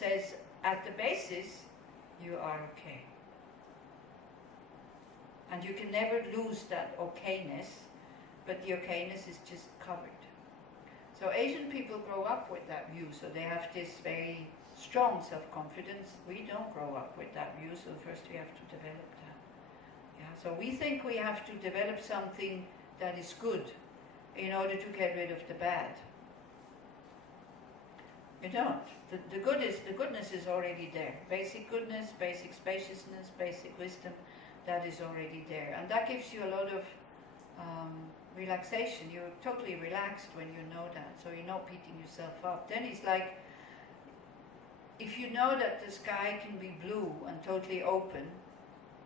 says at the basis you are okay. And you can never lose that okayness, but the okayness is just covered. So Asian people grow up with that view, so they have this very strong self-confidence. We don't grow up with that view, so first we have to develop that. Yeah, so we think we have to develop something that is good in order to get rid of the bad. You don't. The goodness is already there. Basic goodness, basic spaciousness, basic wisdom, that is already there. And that gives you a lot of relaxation. You're totally relaxed when you know that, so you're not beating yourself up. Then it's like, if you know that the sky can be blue and totally open,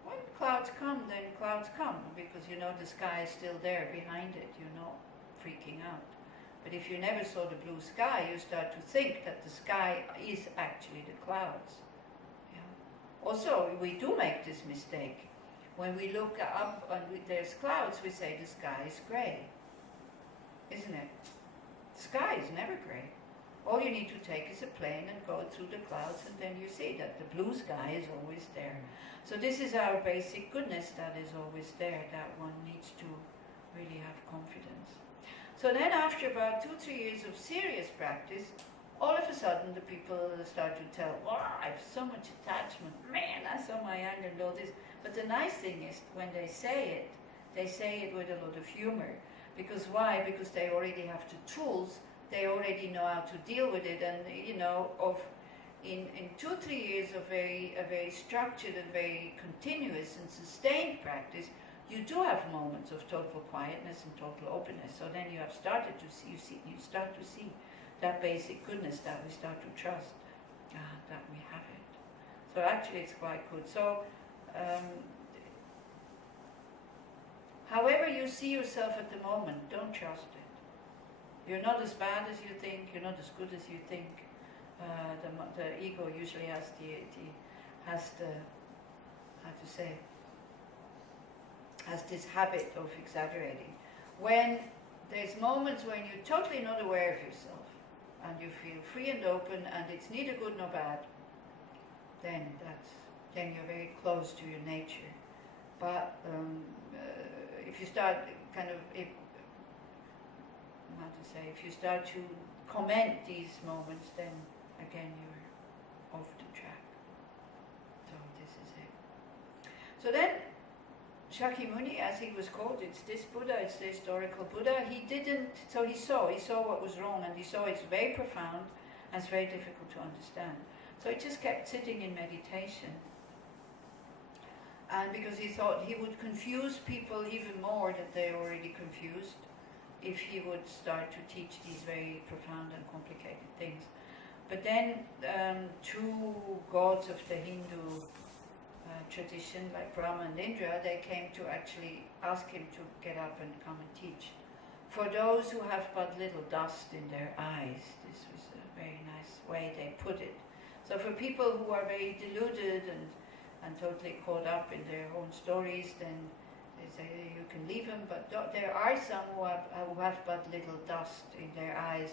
when clouds come, then clouds come, because you know the sky is still there behind it. You're not freaking out. But if you never saw the blue sky, you start to think that the sky is actually the clouds. Yeah. Also, we do make this mistake. When we look up and there's clouds, we say the sky is grey. Isn't it? The sky is never grey. All you need to take is a plane and go through the clouds, and then you see that the blue sky is always there. So this is our basic goodness that is always there, that one needs to really have confidence. So then after about 2-3 years of serious practice, all of a sudden the people start to tell, wow, I have so much attachment, man, I saw my anger and all this. But the nice thing is, when they say it with a lot of humor. Because why? Because they already have the tools, they already know how to deal with it, and you know, in 2-3 years of a very structured and very continuous and sustained practice, you do have moments of total quietness and total openness. So then you have started to see, you start to see that basic goodness that we start to trust, that we have it. So actually it's quite good. So however you see yourself at the moment, don't trust it. You're not as bad as you think, you're not as good as you think. The ego usually has this habit of exaggerating. When there's moments when you're totally not aware of yourself and you feel free and open and it's neither good nor bad, then you're very close to your nature. But if you start if you start to comment these moments, then again you're off the track. So this is it. So then Shakyamuni, as he was called, it's this Buddha, it's the historical Buddha, he saw what was wrong, and he saw it's very profound and it's very difficult to understand. So he just kept sitting in meditation. And because he thought he would confuse people even more that they're already confused if he would start to teach these very profound and complicated things. But then two gods of the Hindu tradition, like Brahma and Indra, they came to actually ask him to get up and come and teach. For those who have but little dust in their eyes, this was a very nice way they put it. So for people who are very deluded and totally caught up in their own stories, then they say you can leave them, but there are some who have but little dust in their eyes.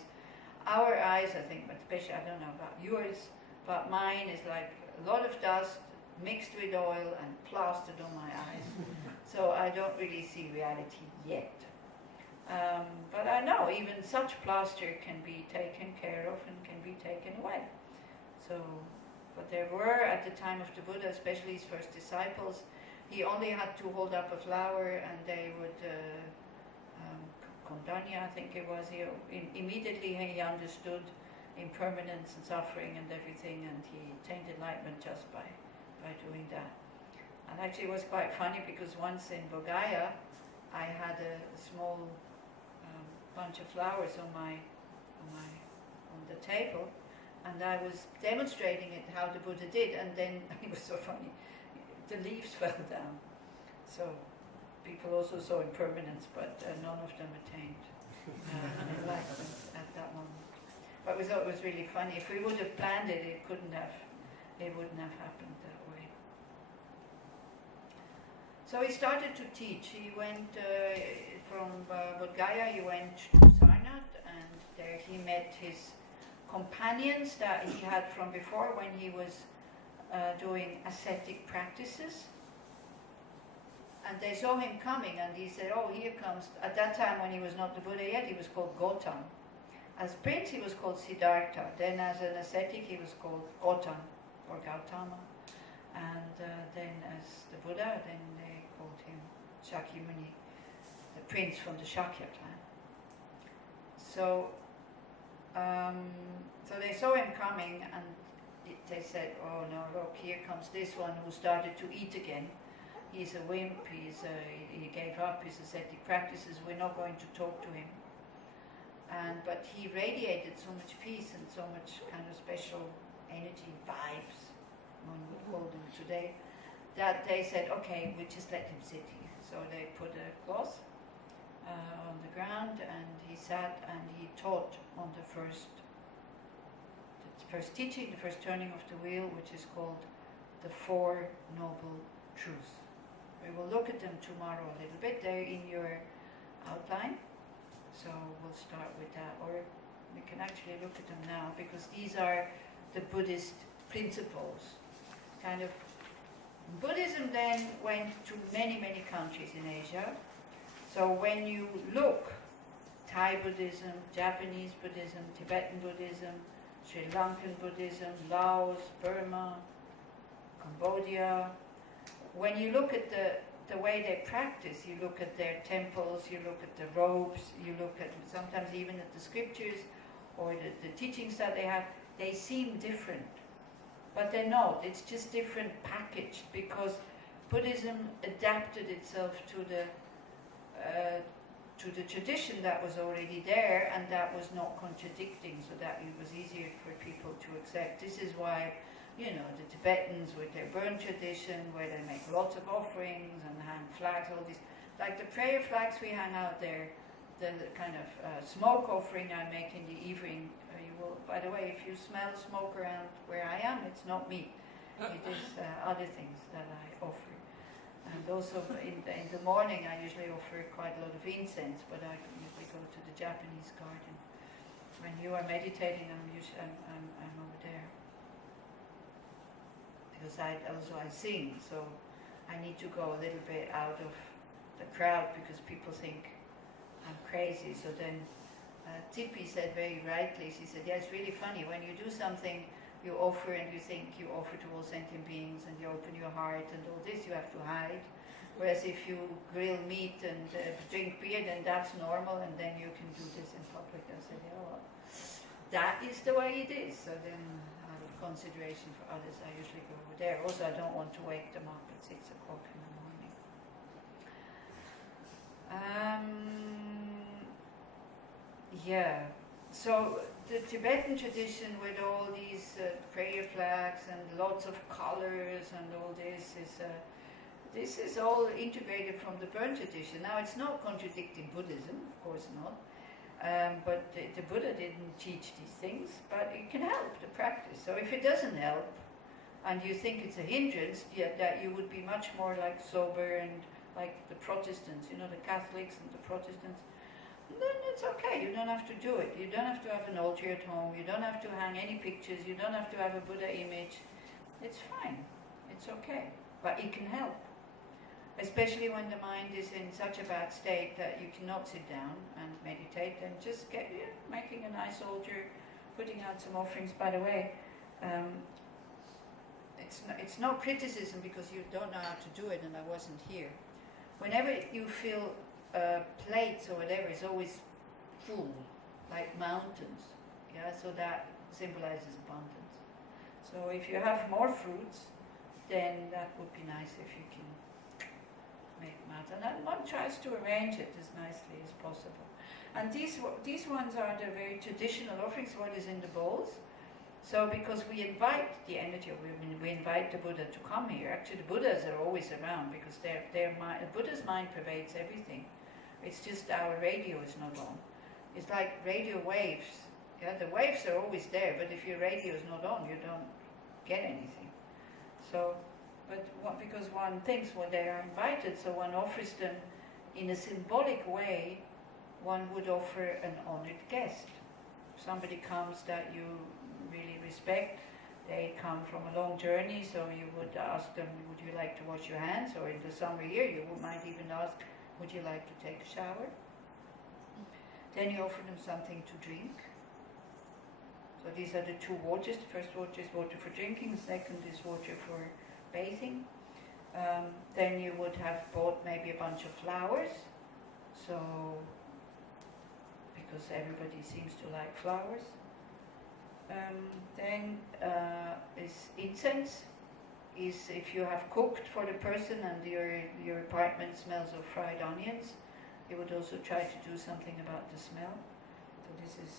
Our eyes, I think, but especially, I don't know about yours, but mine is like a lot of dust mixed with oil and plastered on my eyes. So I don't really see reality yet. But I know even such plaster can be taken care of and can be taken away. So, but there were, at the time of the Buddha, especially his first disciples, he only had to hold up a flower and they would, Kondanya I think it was, immediately he understood impermanence and suffering and everything, and he attained enlightenment just by doing that. And actually it was quite funny because once in Bodhgaya I had a small bunch of flowers on the table, and I was demonstrating it how the Buddha did, and then it was so funny, the leaves fell down. So people also saw impermanence, but none of them attained enlightenment at that moment. But we thought it was really funny. If we would have planned it, it wouldn't have happened that way. So he started to teach. He went from Bodhgaya, he went to Sarnath, and there he met his companions that he had from before when he was doing ascetic practices. And they saw him coming, and he said, oh, here comes, at that time when he was not the Buddha yet, he was called Gautam. As prince, he was called Siddhartha. Then as an ascetic, he was called Gautam, or Gautama. And then as the Buddha, then they called him Shakyamuni, the prince from the Shakya clan. So, so they saw him coming, and they said, oh no, look, here comes this one who started to eat again. He's a wimp, he gave up his ascetic practices, we're not going to talk to him. But he radiated so much peace and so much kind of special energy, vibes, one would call them today, that they said, okay, we just let him sit here. So they put a cloth on the ground, and he sat and he taught on the first teaching, the first turning of the wheel, which is called the Four Noble Truths. We will look at them tomorrow a little bit. They're in your outline, so we'll start with that. Or we can actually look at them now, because these are the Buddhist principles. Kind of, Buddhism then went to many, many countries in Asia. So when you look, Thai Buddhism, Japanese Buddhism, Tibetan Buddhism, Sri Lankan Buddhism, Laos, Burma, Cambodia, when you look at the way they practice, you look at their temples, you look at the robes, you look at sometimes even at the scriptures or the teachings that they have, they seem different. But they're not, it's just different packaged, because Buddhism adapted itself to the tradition that was already there, and that was not contradicting, so that it was easier for people to accept. This is why, you know, the Tibetans with their burn tradition, where they make lots of offerings and hang flags, all these, like the prayer flags we hang out there, the kind of smoke offering I make in the evening. You will, by the way, if you smell smoke around where I am, it's not me. It is other things that I offer. And also in the morning I usually offer quite a lot of incense, but I usually go to the Japanese garden. When you are meditating, I'm over there. Because I sing, so I need to go a little bit out of the crowd, because people think I'm crazy. So then Tippi said very rightly, she said, yeah, it's really funny, when you do something you offer and you think you offer to all sentient beings and you open your heart and all this, you have to hide. Whereas if you grill meat and drink beer, then that's normal, and then you can do this in public. I said, yeah, well, that is the way it is. So then, out of consideration for others, I usually go over there. Also, I don't want to wake them up at 6 o'clock in the morning. Yeah, so the Tibetan tradition with all these prayer flags and lots of colors and all this is all integrated from the burn tradition. Now, it's not contradicting Buddhism, of course not, but the Buddha didn't teach these things, but it can help the practice. So if it doesn't help, and you think it's a hindrance, that you would be much more like sober and like the Protestants, you know, the Catholics and the Protestants, then it's okay, you don't have to do it. You don't have to have an altar at home, you don't have to hang any pictures, you don't have to have a Buddha image. It's fine, it's okay, but it can help. Especially when the mind is in such a bad state that you cannot sit down and meditate, then just making a nice altar, putting out some offerings. By the way, it's no criticism, because you don't know how to do it and I wasn't here. Whenever you feel plates or whatever is always full, like mountains, yeah, so that symbolizes abundance. So if you have more fruits, then that would be nice if you can make matter. And one tries to arrange it as nicely as possible. And these ones are the very traditional offerings, what is in the bowls. So because we invite the energy, we invite the Buddha to come here. Actually, the Buddhas are always around, because the Buddha's mind pervades everything. It's just our radio is not on. It's like radio waves. Yeah, the waves are always there, but if your radio is not on, you don't get anything. So, because one thinks when they are invited, so one offers them in a symbolic way. One would offer an honored guest. somebody comes that you really respect, they come from a long journey, so you would ask them, would you like to wash your hands? Or in the summer here, you might even ask, would you like to take a shower? Then you offer them something to drink. So these are the two waters. The first water is water for drinking, the second is water for bathing. Then you would have bought maybe a bunch of flowers, so because everybody seems to like flowers. Then is incense. Is if you have cooked for the person and your apartment smells of fried onions, you would also try to do something about the smell. So this is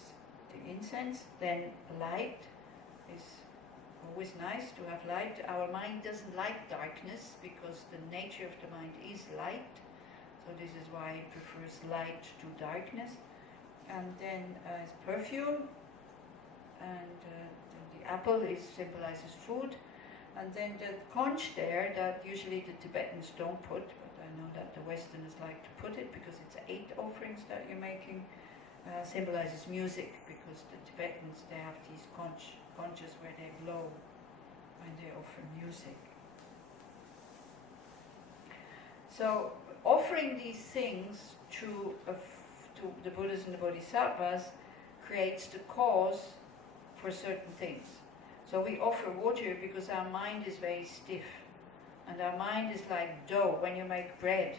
the incense. Then light is always nice to have light. Our mind doesn't like darkness because the nature of the mind is light. So this is why it prefers light to darkness. And then is perfume. And the apple symbolizes food. And then the conch there, that usually the Tibetans don't put, but I know that the Westerners like to put it because it's 8 offerings that you're making, symbolizes music, because the Tibetans, they have these conches where they blow when they offer music. So offering these things to the Buddhas and the Bodhisattvas creates the cause for certain things. So we offer water because our mind is very stiff, and our mind is like dough. When you make bread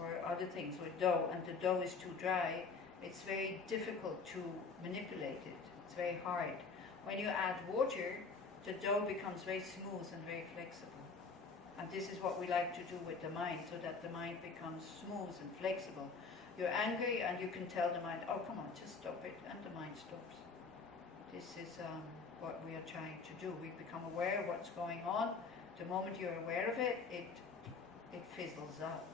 or other things with dough, and the dough is too dry, it's very difficult to manipulate it. It's very hard. When you add water, the dough becomes very smooth and very flexible. And this is what we like to do with the mind, so that the mind becomes smooth and flexible. You're angry and you can tell the mind, oh come on, just stop it, and the mind stops. This is what we are trying to do. We become aware of what's going on. The moment you're aware of it, it fizzles out.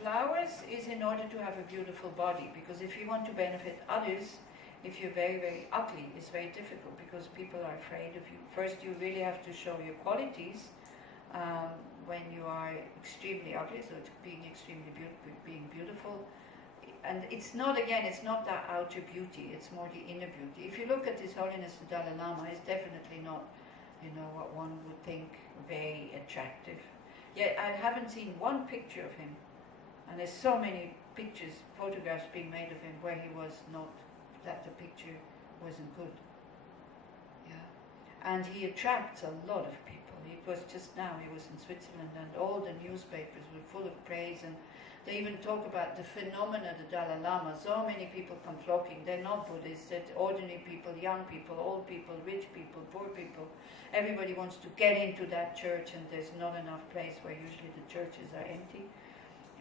Flowers is in order to have a beautiful body, because if you want to benefit others, if you're very, very ugly, it's very difficult because people are afraid of you. First, you really have to show your qualities when you are extremely ugly, so it's being extremely being beautiful. And it's not that outer beauty, it's more the inner beauty. If you look at His Holiness the Dalai Lama, it's definitely not, what one would think very attractive. Yet I haven't seen one picture of him, and there's so many pictures, photographs being made of him where he was not, that the picture wasn't good. Yeah. And he attracts a lot of people. It was just now, he was in Switzerland, and all the newspapers were full of praise, and they even talk about the phenomena of the Dalai Lama. So many people come flocking. They're not Buddhists, they're ordinary people, young people, old people, rich people, poor people. Everybody wants to get into that church, and there's not enough place where usually the churches are empty.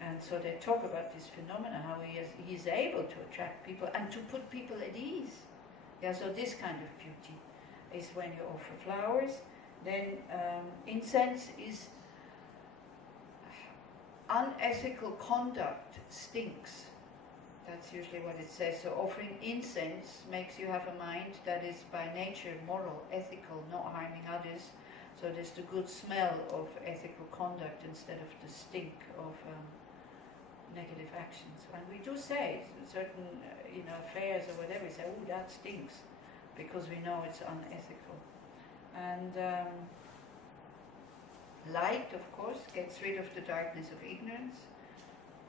And so they talk about this phenomena, how he's able to attract people and to put people at ease. Yeah, so this kind of beauty is when you offer flowers. Then incense is unethical conduct stinks. That's usually what it says. So offering incense makes you have a mind that is by nature moral, ethical, not harming others. So there's the good smell of ethical conduct instead of the stink of negative actions. And we do say certain affairs or whatever, we say, oh, that stinks, because we know it's unethical. And light, of course, gets rid of the darkness of ignorance.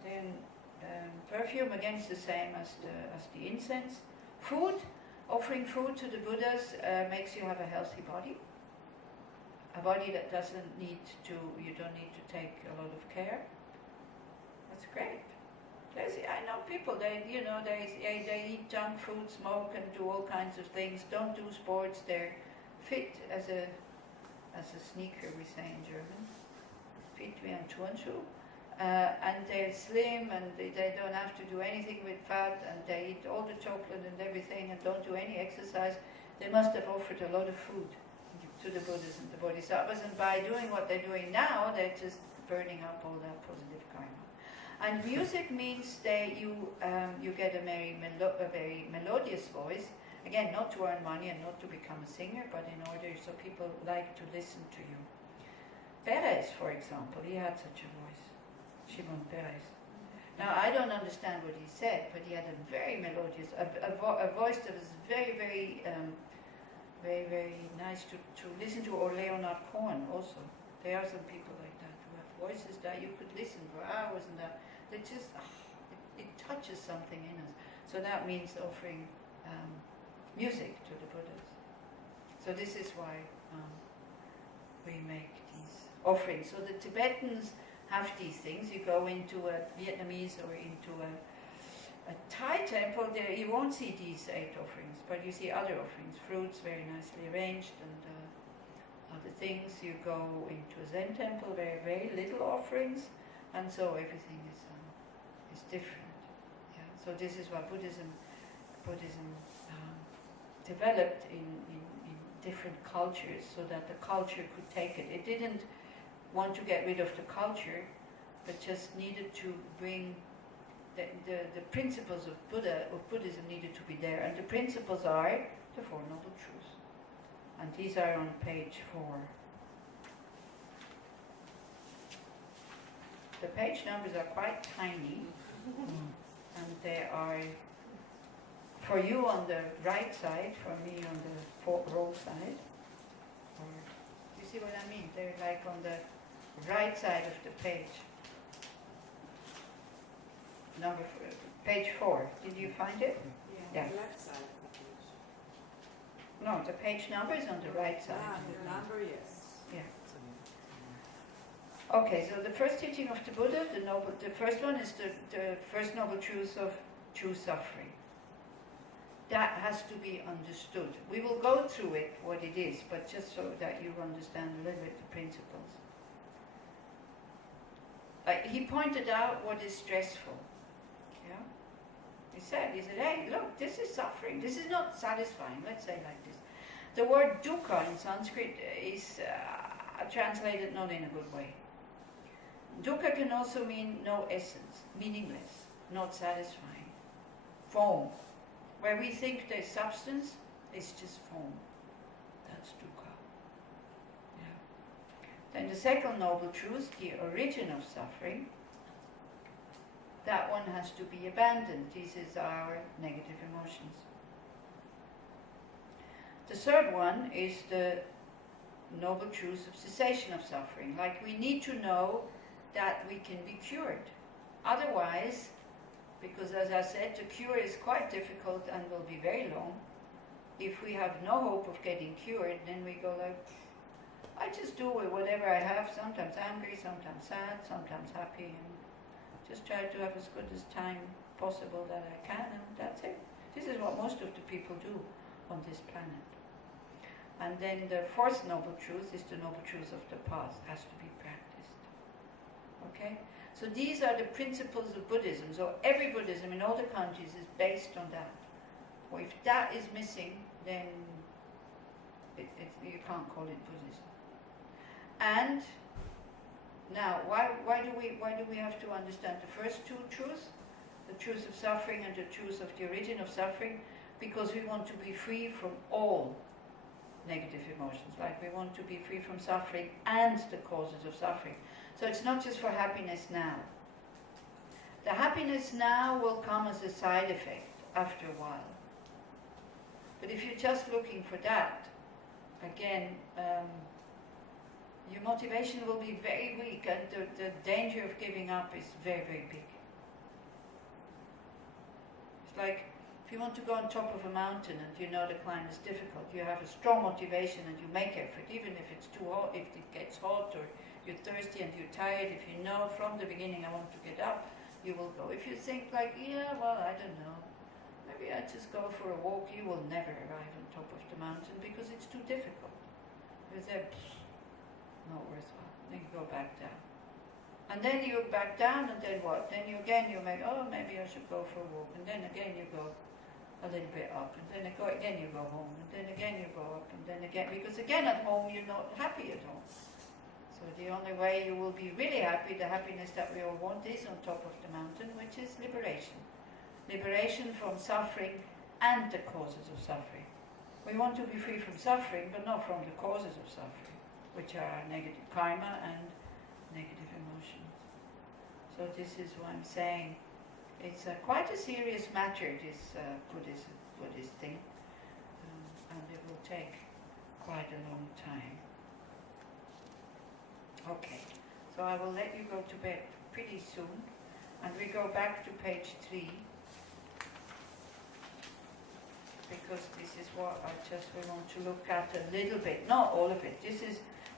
Then perfume, again, is the same as the incense. Food, offering food to the Buddhas makes you have a healthy body. A body that you don't need to take a lot of care. That's great. I know people, they eat junk food, smoke, and do all kinds of things, don't do sports, they're fit as a sneaker, we say in German, fit wie ein Turnschuh, and they're slim, and they don't have to do anything with fat, and they eat all the chocolate and everything and don't do any exercise. They must have offered a lot of food to the Buddhas and the Bodhisattvas, and by doing what they're doing now, they're just burning up all that positive karma. And music means that you get a very melodious voice. Again, not to earn money and not to become a singer, but in order so people like to listen to you. Perez, for example, he had such a voice. Shimon Perez. Now, I don't understand what he said, but he had a very melodious, a voice that was very, very, very nice to listen to, or Leonard Cohen also. There are some people like that who have voices that you could listen for hours and that they just, it touches something in us. So that means offering music to the Buddhas. So this is why we make these offerings. So the Tibetans have these things. You go into a Vietnamese or into a Thai temple, there you won't see these 8 offerings, but you see other offerings, fruits very nicely arranged and other things. You go into a Zen temple, very, very little offerings, and so everything is different. Yeah? So this is why Buddhism developed in different cultures, so that the culture could take it. It didn't want to get rid of the culture, but just needed to bring the principles of Buddhism needed to be there. And the principles are the Four Noble Truths. And these are on page 4. The page numbers are quite tiny, and they are, for you on the right side, for me on the wrong side. Or, you see what I mean? They're like on the right side of the page. Page 4. Did you find it? Yeah. The left side of the page. No, the page number is on the right side. The number, yes. Yeah. Okay, so the first teaching of the Buddha, the first one is the first noble truth of true suffering. That has to be understood. We will go through it, what it is, but just so that you understand a little bit the principles. He pointed out what is stressful. Yeah? He said, hey, look, this is suffering. This is not satisfying. Let's say like this. The word dukkha in Sanskrit is translated not in a good way. Dukkha can also mean no essence, meaningless, not satisfying. Form. Where we think there's substance, it's just form. That's dukkha. Yeah. Then the second noble truth, the origin of suffering, that one has to be abandoned. This is our negative emotions. The third one is the noble truth of cessation of suffering. Like, we need to know that we can be cured. Otherwise, because as I said, the cure is quite difficult and will be very long. If we have no hope of getting cured, then we go like, I just do with whatever I have, sometimes angry, sometimes sad, sometimes happy, and just try to have as good as time possible that I can, and that's it. This is what most of the people do on this planet. And then the fourth noble truth is the noble truth of the path, has to be practiced. Okay? So these are the principles of Buddhism. So every Buddhism in all the countries is based on that. Well, if that is missing, then you can't call it Buddhism. And now, why do we have to understand the first two truths? The truth of suffering and the truth of the origin of suffering, because we want to be free from all negative emotions. Like, we want to be free from suffering and the causes of suffering. So it's not just for happiness now. The happiness now will come as a side effect after a while. But if you're just looking for that, again, your motivation will be very weak, and the danger of giving up is very, very big. It's like, if you want to go on top of a mountain and you know the climb is difficult, you have a strong motivation and you make effort, even if it's too hot, if it gets hot, or you're thirsty and you're tired. If you know from the beginning I want to get up, you will go. If you think like, yeah, well, I don't know, maybe I just go for a walk, you will never arrive on top of the mountain because it's too difficult. You're there, not worthwhile. Then you go back down. And then you go back down, and then what? Then you make, oh, maybe I should go for a walk. And then again you go a little bit up, and then again you go home, and then again you go up, and then again, because again at home you're not happy at home. So the only way you will be really happy, the happiness that we all want, is on top of the mountain, which is liberation. Liberation from suffering and the causes of suffering. We want to be free from suffering, but not from the causes of suffering, which are negative karma and negative emotions. So this is why I'm saying It's quite a serious matter, this Buddhist thing, and it will take quite a long time. Okay, so I will let you go to bed pretty soon, and we go back to page 3, because this is what we want to look at a little bit, not all of it.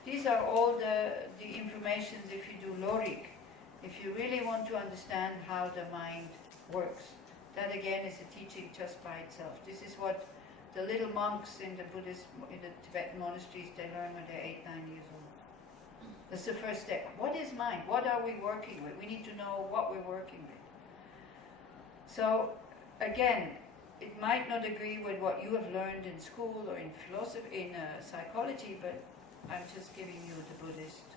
These are all the informations if you do Lorik. If you really want to understand how the mind works, that again is a teaching just by itself. This is what the little monks in the Tibetan monasteries, they learn when they're 8, 9 years old. That's the first step. What is mind? What are we working with? We need to know what we're working with. So again, it might not agree with what you have learned in school or in philosophy, in psychology, but I'm just giving you the Buddhist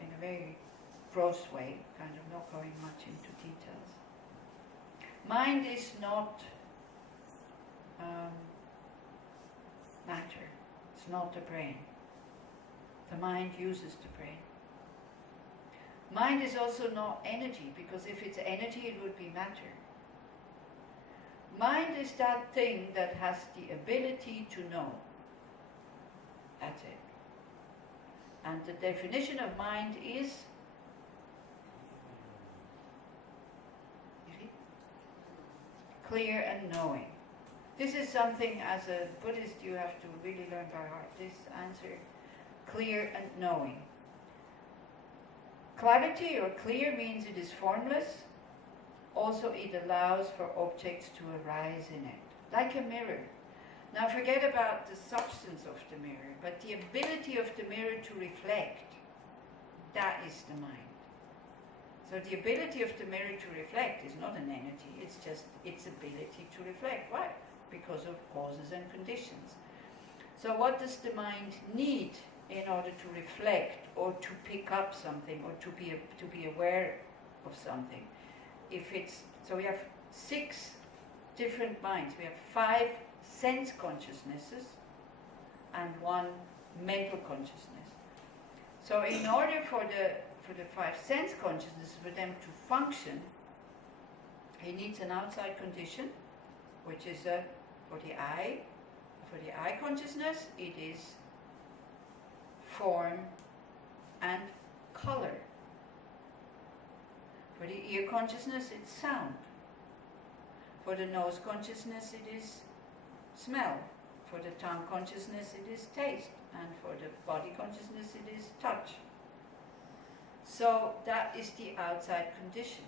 in a very gross way, kind of not going much into details. Mind is not matter. It's not the brain. The mind uses the brain. Mind is also not energy, because if it's energy, it would be matter. Mind is that thing that has the ability to know. That's it. And the definition of mind is clear and knowing. This is something, as a Buddhist, you have to really learn by heart. This answer, clear and knowing. Clarity or clear means it is formless. Also, it allows for objects to arise in it, like a mirror. Now, forget about the substance of the mirror, but the ability of the mirror to reflect, that is the mind. So the ability of the mirror to reflect is not an entity, it's just its ability to reflect. Why? Because of causes and conditions. So what does the mind need in order to reflect or to pick up something or to be aware of something? So we have 6 different minds. We have 5 sense consciousnesses and 1 mental consciousness. So in order for the 5 sense consciousnesses, for them to function, it needs an outside condition, which is for the eye. For the eye consciousness, it is form and color. For the ear consciousness, it's sound. For the nose consciousness, it is smell. For the tongue consciousness, it is taste. And for the body consciousness, it is touch. So that is the outside condition.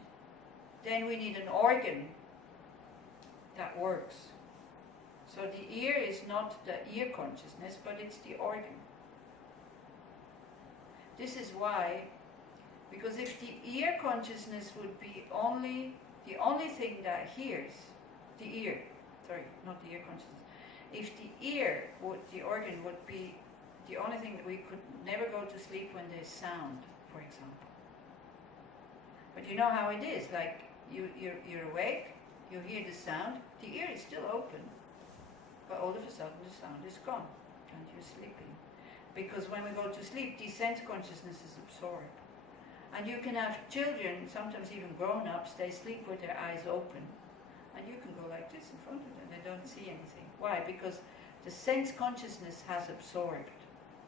Then we need an organ that works. So the ear is not the ear consciousness, but it's the organ. This is why, because if the ear consciousness would be the only thing that hears, the ear, sorry, not the ear consciousness, if the organ would be the only thing, that we could never go to sleep when there's sound, for example. But you know how it is, like you're awake, you hear the sound, the ear is still open, but all of a sudden the sound is gone and you're sleeping. Because when we go to sleep, the sense consciousness is absorbed. And you can have children, sometimes even grown-ups, they sleep with their eyes open. And you can go like this in front of them, they don't see anything. Why? Because the sense consciousness has absorbed,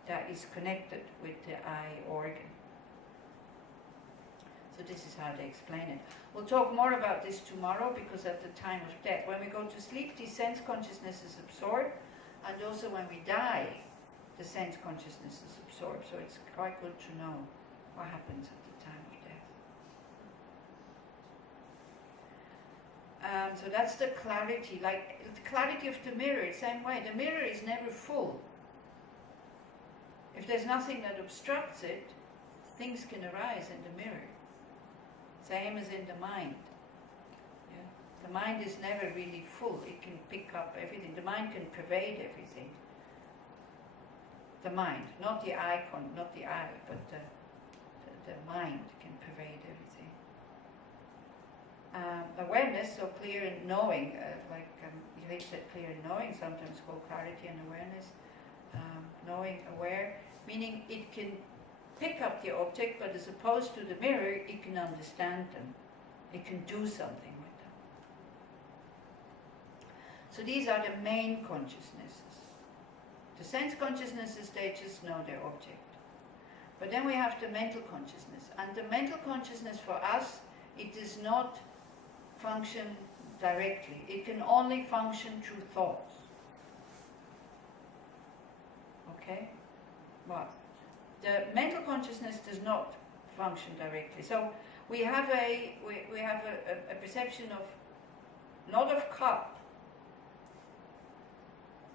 that is connected with the eye organ. So this is how they explain it. We'll talk more about this tomorrow, because at the time of death, when we go to sleep, the sense consciousness is absorbed, and also when we die, the sense consciousness is absorbed. So it's quite good to know what happens at the time of death. So that's the clarity, like the clarity of the mirror, the same way. The mirror is never full. If there's nothing that obstructs it, things can arise in the mirror. Same as in the mind. Yeah? The mind is never really full. It can pick up everything. The mind can pervade everything. The mind, not the eye, but the mind can pervade everything. Awareness, so clear and knowing, you said clear and knowing, sometimes called clarity and awareness. Knowing, aware, meaning it can pick up the object, but as opposed to the mirror, it can understand them. It can do something with them. So these are the main consciousnesses. The sense consciousnesses, they just know their object. But then we have the mental consciousness. And the mental consciousness for us, it does not function directly. It can only function through thoughts. Okay? Well, the mental consciousness does not function directly. So we have a perception of, not of cup.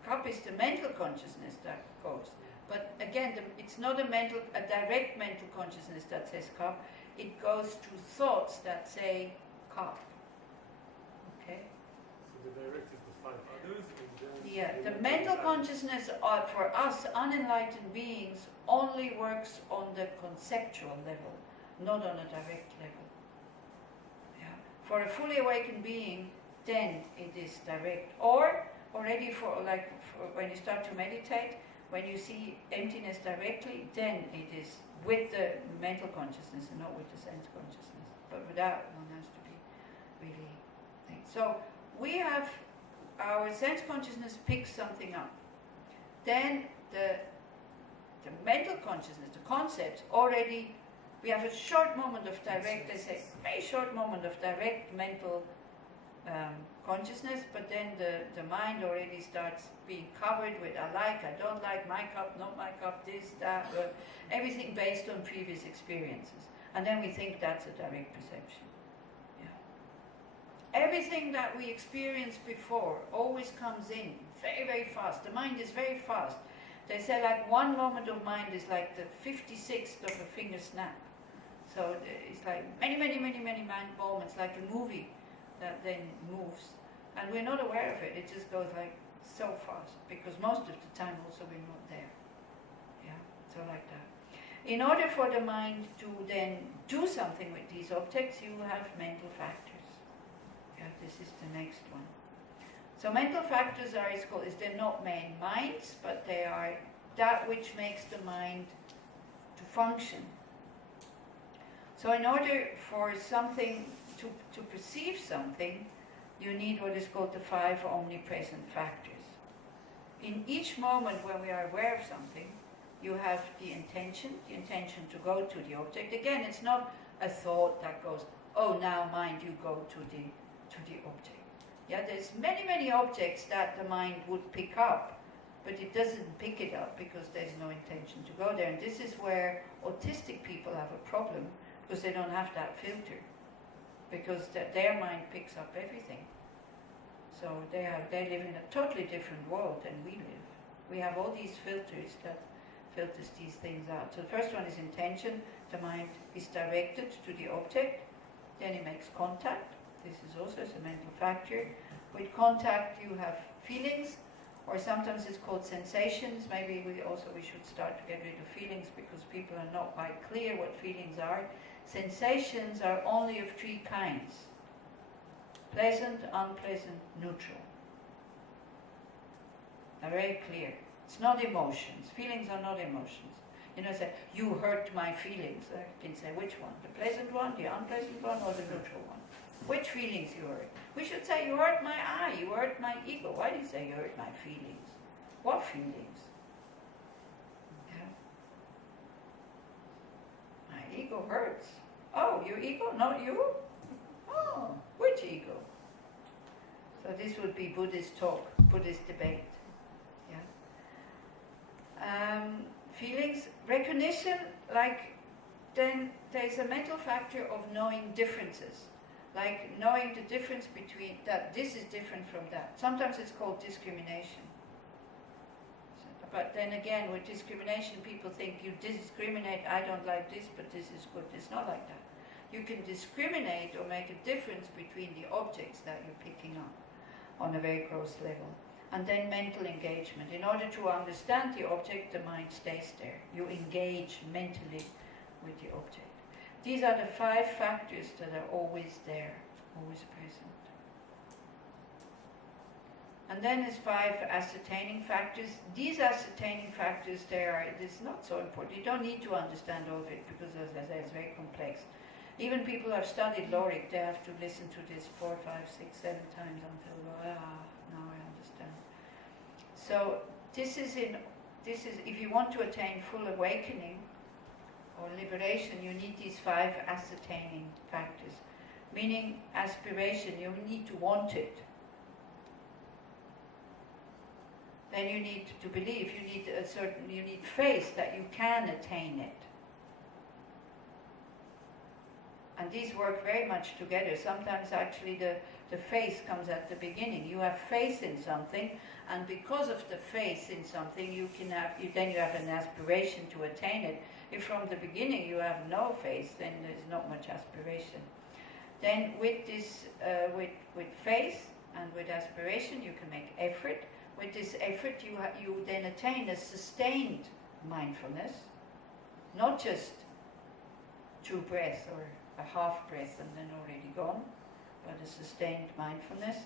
Cup is the mental consciousness that goes. But again, it's not a direct mental consciousness that says cup. It goes to thoughts that say cup. Okay? So the direct is the five others, and then... Yeah, the mental consciousness for us, unenlightened beings, only works on the conceptual level, not on a direct level. Yeah. For a fully awakened being, then it is direct. Or already for when you start to meditate, when you see emptiness directly, then it is with the mental consciousness and not with the sense consciousness. But without, one has to be really think. So we have our sense consciousness picks something up. Then the mental consciousness, the concepts, already, we have a short moment of direct, they say, very short moment of direct mental consciousness, but then the mind already starts being covered with I like, I don't like, my cup, not my cup, this, that, everything based on previous experiences. And then we think that's a direct perception. Yeah. Everything that we experienced before always comes in very, very fast. The mind is very fast. They say like one moment of mind is like the 56th of a finger snap. So it's like many, many, many, many mind moments, like a movie that then moves. And we're not aware of it. It just goes like so fast, because most of the time also we're not there. Yeah, so like that. In order for the mind to then do something with these objects, you have mental factors. Yeah, this is the next one. So mental factors are, they're not main minds, but they are that which makes the mind to function. So in order for something to perceive something, you need what is called the five omnipresent factors. In each moment when we are aware of something, you have the intention to go to the object. Again, it's not a thought that goes, oh, now mind, you go to the object. Yeah, there's many, many objects that the mind would pick up, but it doesn't pick it up because there's no intention to go there. And this is where autistic people have a problem, because they don't have that filter, because their mind picks up everything. So they live in a totally different world than we live. We have all these filters that filters these things out. So the first one is intention. The mind is directed to the object. Then it makes contact. This is also a mental factor. With contact you have feelings, or sometimes it's called sensations. Maybe we should start to get rid of feelings, because people are not quite clear what feelings are. Sensations are only of three kinds: pleasant, unpleasant, neutral. They're very clear. It's not emotions. Feelings are not emotions. You know, say, you hurt my feelings. I can say, which one? The pleasant one, the unpleasant one, or the neutral one? Which feelings you hurt? We should say, you hurt my eye, you hurt my ego. Why do you say you hurt my feelings? What feelings? Yeah. My ego hurts. Oh, your ego, not you? Oh, which ego? So this would be Buddhist talk, Buddhist debate. Yeah. Feelings, recognition, like then there's a mental factor of knowing differences. Like knowing the difference between that this is different from that. Sometimes it's called discrimination. But then again, with discrimination, people think you discriminate, I don't like this, but this is good. It's not like that. You can discriminate or make a difference between the objects that you're picking up on a very gross level. And then mental engagement. In order to understand the object, the mind stays there. You engage mentally with the object. These are the five factors that are always there, always present. And then there's five ascertaining factors. These ascertaining factors, it's not so important. You don't need to understand all of it, because as I say, it's very complex. Even people who have studied Lorik, they have to listen to this 4, 5, 6, 7 times until, now I understand. So this is, if you want to attain full awakening or liberation, you need these 5 ascertaining factors. Meaning aspiration, you need to want it. Then you need to believe, you need faith that you can attain it. And these work very much together. Sometimes actually the faith comes at the beginning. You have faith in something, and because of the faith in something, then you have an aspiration to attain it. If from the beginning you have no faith, then there's not much aspiration. Then with this, with faith and with aspiration, you can make effort. With this effort, you then attain a sustained mindfulness, not just 2 breaths or a half breath and then already gone, but a sustained mindfulness.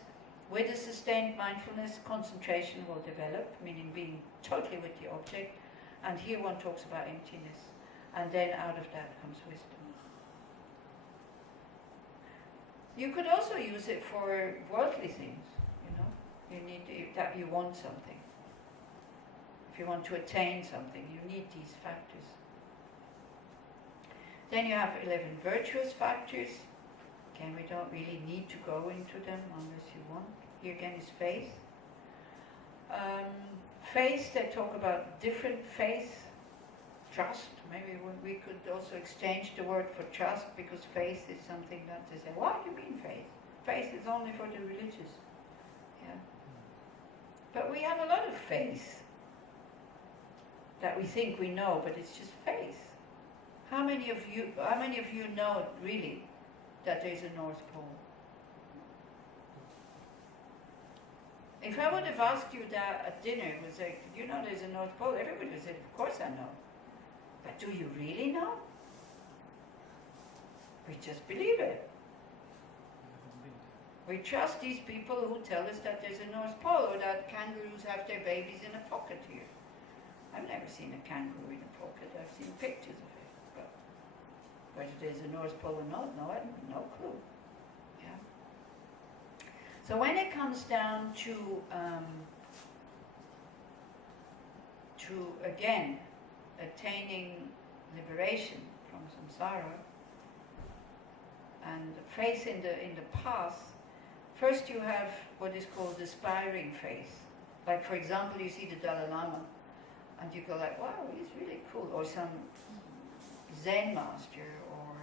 With a sustained mindfulness, concentration will develop, meaning being totally with the object. And here one talks about emptiness. And then out of that comes wisdom. You could also use it for worldly things, you know. You need that you want something. If you want to attain something, you need these factors. Then you have 11 virtuous factors. Again, we don't really need to go into them unless you want. Here again is faith. Faith, they talk about different faith. Trust. Maybe we could also exchange the word for trust, because faith is something that they say, what do you mean faith? Faith is only for the religious. Yeah. But we have a lot of faith that we think we know, but it's just faith. How many of you know really that there's a North Pole? If I would have asked you that at dinner, it was like, do you know there's a North Pole? Everybody would say, of course I know. But do you really know? We just believe it. We trust these people who tell us that there's a North Pole, or that kangaroos have their babies in a pocket here. I've never seen a kangaroo in a pocket. I've seen pictures of it. But whether there's a North Pole or not, no clue. Yeah. So when it comes down to again, attaining liberation from samsara and faith in the path, first you have what is called aspiring faith. Like, for example, you see the Dalai Lama and you go like, wow, he's really cool. Or some Zen master or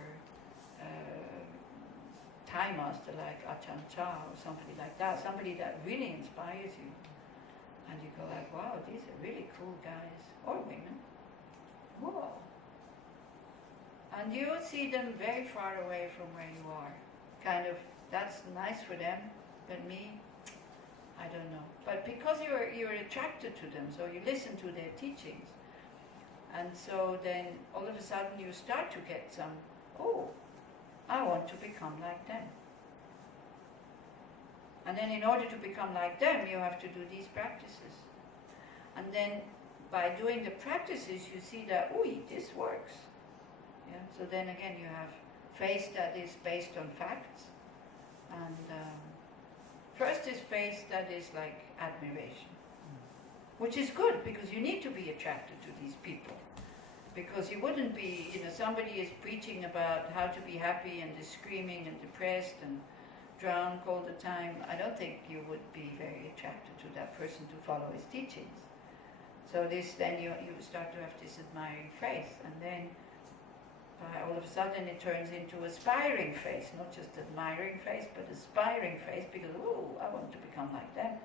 Thai master like Ajahn Chah or somebody like that. Somebody that really inspires you. And you go like, wow, these are really cool guys. Or women. Whoa. And you see them very far away from where you are. Kind of, that's nice for them, but me, I don't know. But because you're attracted to them, so you listen to their teachings. And so then all of a sudden you start to get some, oh, I want to become like them. And then in order to become like them, you have to do these practices. And then by doing the practices, you see that, ooh, this works. Yeah? So then again, you have faith that is based on facts. And first is faith that is like admiration. Which is good, because you need to be attracted to these people. Because you wouldn't be, somebody is preaching about how to be happy and is screaming and depressed and drunk all the time. I don't think you would be very attracted to that person to follow his teachings. So then you start to have this admiring faith, and then all of a sudden it turns into aspiring faith, not just admiring faith, but aspiring faith, because, oh, I want to become like them.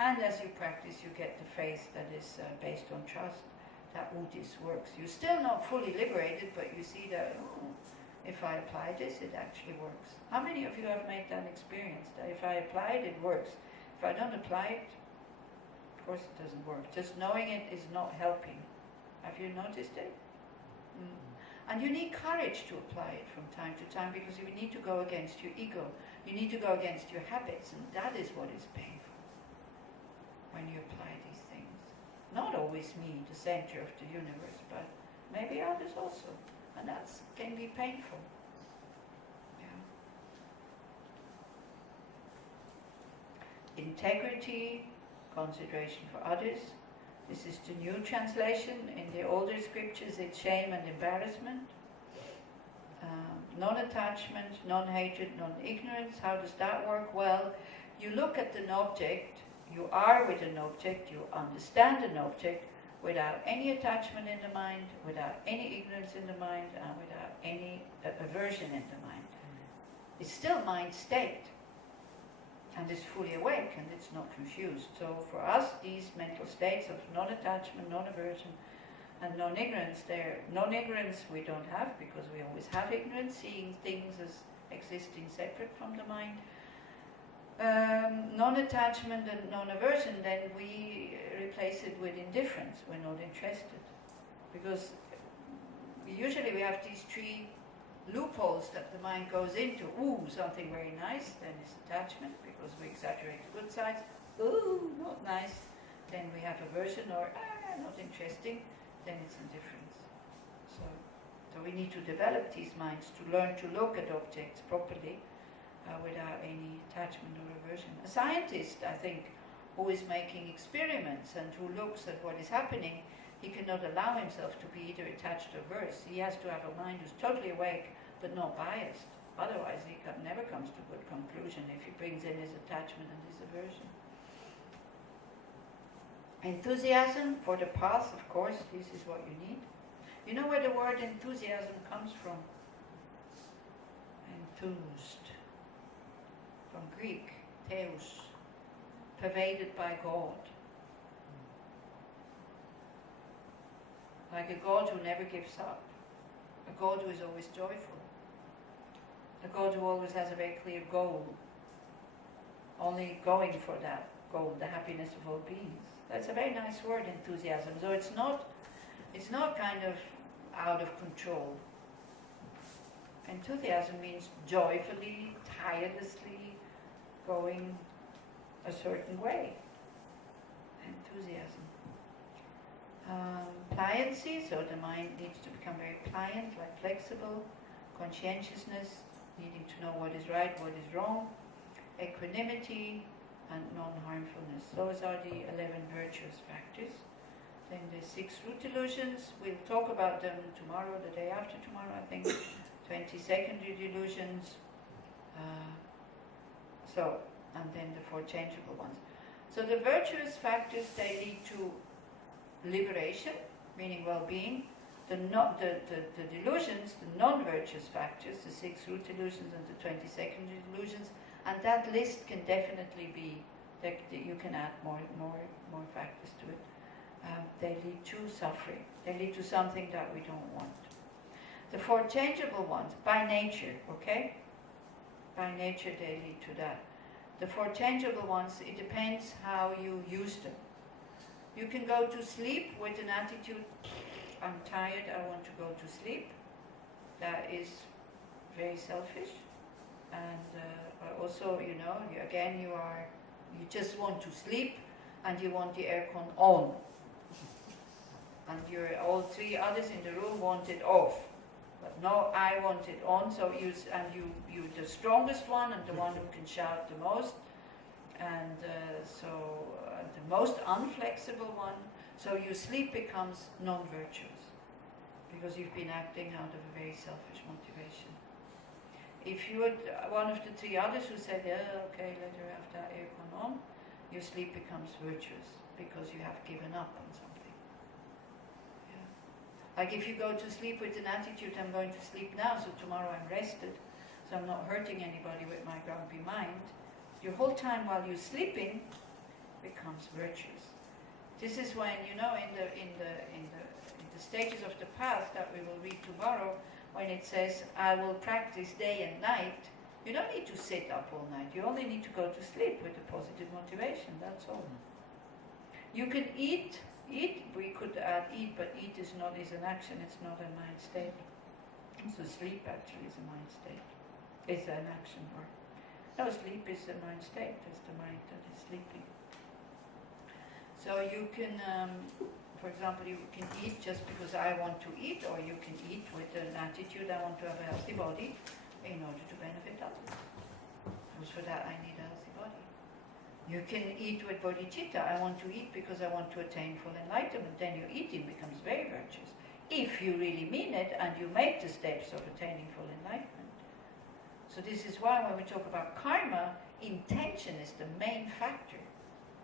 And as you practice, you get the faith that is based on trust, that, oh, this works. You're still not fully liberated, but you see that, oh, if I apply this, it actually works. How many of you have made that experience, that if I apply it, it works? If I don't apply it, of course it doesn't work. Just knowing it is not helping. Have you noticed it? Mm. And you need courage to apply it from time to time, because you need to go against your ego. You need to go against your habits, and that is what is painful when you apply these things. Not always me, the center of the universe, but maybe others also. And that can be painful. integrity, consideration for others. This is the new translation. In the older scriptures it's shame and embarrassment. Non-attachment, non-hatred, non-ignorance. How does that work? Well, you look at an object, you are with an object, you understand an object without any attachment in the mind, without any ignorance in the mind, and without any aversion in the mind. It's still mind state, and it's fully awake, and it's not confused. So for us, these mental states of non-attachment, non-aversion, and non-ignorance, non-ignorance we don't have, because we always have ignorance, seeing things as existing separate from the mind. Non-attachment and non-aversion, then we replace it with indifference. We're not interested, because usually we have these three loopholes that the mind goes into. Ooh, something very nice, then it's attachment, because we exaggerate the good sides. Ooh, not nice, then we have aversion, or not interesting, then it's indifference. So we need to develop these minds to learn to look at objects properly, without any attachment or aversion. A scientist, I think, who is making experiments and who looks at what is happening, he cannot allow himself to be either attached or averse. He has to have a mind who's totally awake but not biased. Otherwise he never comes to a good conclusion if he brings in his attachment and his aversion. Enthusiasm for the path, of course, this is what you need. You know where the word enthusiasm comes from? Enthused. From Greek, theos, pervaded by God. Like a God who never gives up. A God who is always joyful. A God who always has a very clear goal. Only going for that goal, the happiness of all beings. That's a very nice word, enthusiasm. So it's not kind of out of control. Enthusiasm means joyfully, tirelessly going a certain way. Enthusiasm. Pliancy, so the mind needs to become very pliant, like flexible. Conscientiousness, needing to know what is right, what is wrong. Equanimity and non-harmfulness. Those are the 11 virtuous factors. Then the 6 root delusions, we'll talk about them tomorrow, the day after tomorrow, I think. 20 secondary delusions. And then the 4 changeable ones. So the virtuous factors, they lead to liberation, meaning well-being. The delusions, the non-virtuous factors, the 6 root delusions and the 20 secondary delusions, and that list can definitely be, you can add more factors to it. They lead to suffering. They lead to something that we don't want. The 4 changeable ones, by nature, okay? By nature they lead to that. The 4 changeable ones, it depends how you use them. You can go to sleep with an attitude, I'm tired, I want to go to sleep. That is very selfish. And also, you just want to sleep and you want the aircon on. And all 3 others in the room want it off. But no, I want it on, so you're the strongest one and the one who can shout the most. And the most unflexible one, so your sleep becomes non-virtuous, because you've been acting out of a very selfish motivation. If you had one of the 3 others who said, yeah, okay, let her have that aircon on, your sleep becomes virtuous, because you have given up on something. Yeah. Like if you go to sleep with an attitude, I'm going to sleep now, so tomorrow I'm rested, so I'm not hurting anybody with my grumpy mind, your whole time while you're sleeping becomes virtuous. This is when, in the stages of the path that we will read tomorrow, when it says, I will practice day and night, you don't need to sit up all night. You only need to go to sleep with a positive motivation, that's all. You can eat, we could add eat, but eat is an action, it's not a mind state. So sleep actually is a mind state. It's an action word. No, sleep is a mind state, it's the mind that is sleeping. So you can, for example, you can eat just because I want to eat, or you can eat with an attitude, I want to have a healthy body in order to benefit others. Because for that I need a healthy body. You can eat with bodhicitta. I want to eat because I want to attain full enlightenment. Then your eating becomes very virtuous. If you really mean it and you make the steps of attaining full enlightenment. So this is why when we talk about karma, intention is the main factor.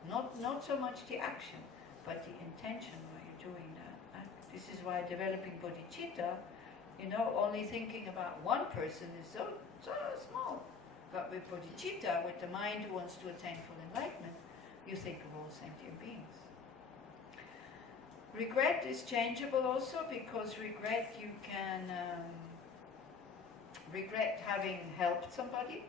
Not so much the action, but the intention while you're doing that. And this is why developing bodhicitta, only thinking about one person is so small. But with bodhicitta, with the mind who wants to attain full enlightenment, you think of all sentient beings. Regret is changeable also, because regret, you can regret having helped somebody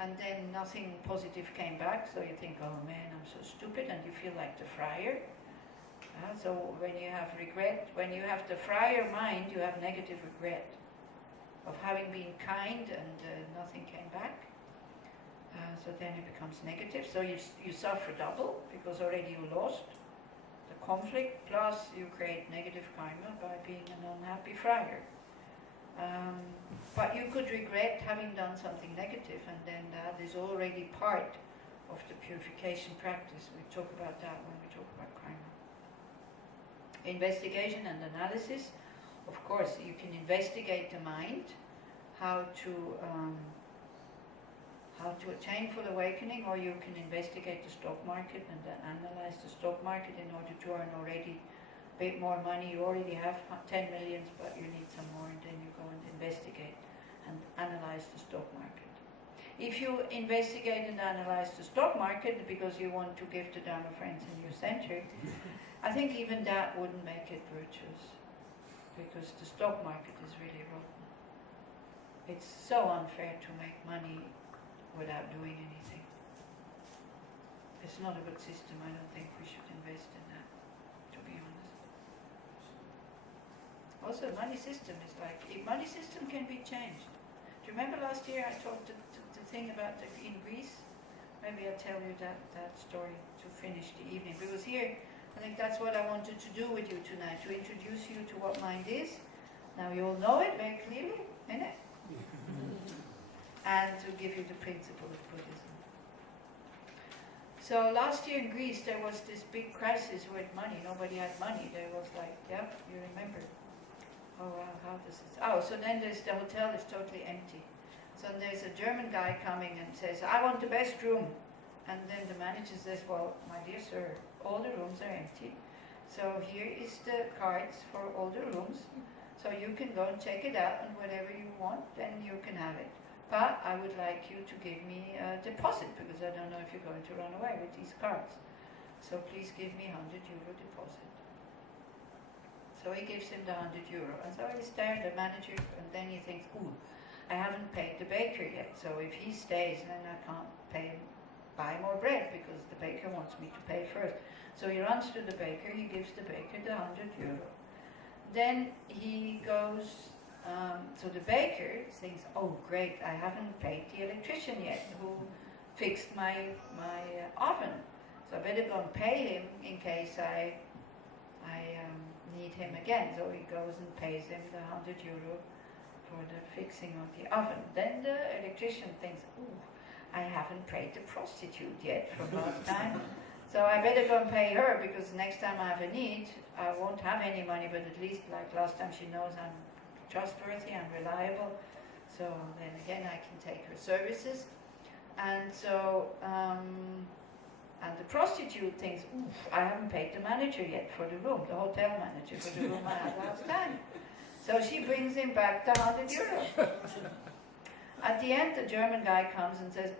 and then nothing positive came back, so you think, oh man, I'm so stupid, and you feel like the friar. So when you have regret, when you have the friar mind, you have negative regret of having been kind and nothing came back. So then it becomes negative. So you suffer double, because already you lost the conflict, plus you create negative karma by being an unhappy friar. But you could regret having done something negative, and then that is already part of the purification practice. We talk about that when we talk about karma. Investigation and analysis. Of course, you can investigate the mind, how to attain full awakening, or you can investigate the stock market and then analyze the stock market in order to earn already a bit more money. You already have 10 millions, but you need some more, and then you go and investigate and analyze the stock market. If you investigate and analyze the stock market because you want to give to Dharma friends in your center, I think even that wouldn't make it virtuous, because the stock market is really rotten. It's so unfair to make money without doing anything. It's not a good system. I don't think we should invest in that, to be honest. Also, money system is like, money system can be changed. Do you remember last year I talked the thing about in Greece? Maybe I'll tell you that story to finish the evening. Because here, I think that's what I wanted to do with you tonight, to introduce you to what mind is. Now you all know it very clearly, innit? And to give you the principle of Buddhism. So last year in Greece there was this big crisis with money. Nobody had money. There was like, yeah, you remember. Oh wow, how does it... Oh, so then the hotel is totally empty. So there's a German guy coming and says, I want the best room. And then the manager says, well, my dear sir, all the rooms are empty. So here is the cards for all the rooms. So you can go and check it out, and whatever you want, then you can have it. But I would like you to give me a deposit, because I don't know if you're going to run away with these cards. So please give me €100 deposit. So he gives him the €100. And so he's there, the manager, and then he thinks, ooh, I haven't paid the baker yet. So if he stays, then I can't buy more bread, because the baker wants me to pay first. So he runs to the baker, he gives the baker the €100. Then he goes, so the baker thinks, oh great, I haven't paid the electrician yet who fixed my oven. So I better go and pay him in case I need him again. So he goes and pays him the €100 for the fixing of the oven. Then the electrician thinks, ooh, I haven't paid the prostitute yet from last time. So I better go and pay her, because next time I have a need, I won't have any money, but at least like last time she knows I'm trustworthy and reliable. So then again I can take her services. And so, and the prostitute thinks, oof, I haven't paid the manager yet for the room, the hotel manager for the room I had last time. So she brings him back the €100. At the end, the German guy comes and says,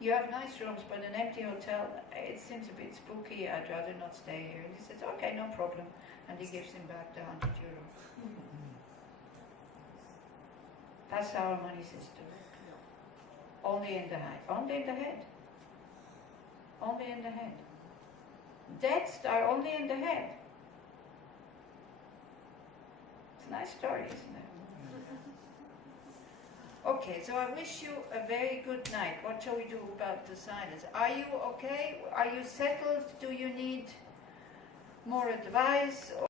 you have nice rooms, but an empty hotel, it seems a bit spooky, I'd rather not stay here. And he says, okay, no problem. And he gives him back the €100. That's our money system. Only in the head. Only in the head. Only in the head. Debts are only in the head. It's a nice story, isn't it? Okay, so I wish you a very good night. What shall we do about the silence? Are you okay? Are you settled? Do you need more advice?